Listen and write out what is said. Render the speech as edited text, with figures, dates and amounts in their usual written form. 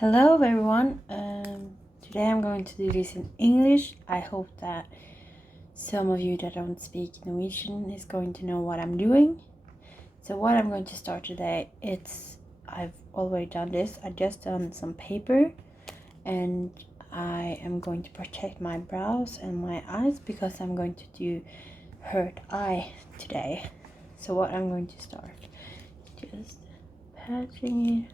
Hello everyone. Today I'm going to do this in English. I hope that some of you that don't speak Norwegian is going to know what I'm doing. So what I'm going to start today, I've already done this. I just done some paper and I am going to protect my brows and my eyes because I'm going to do hurt eye today. So what I'm going to start, just patching it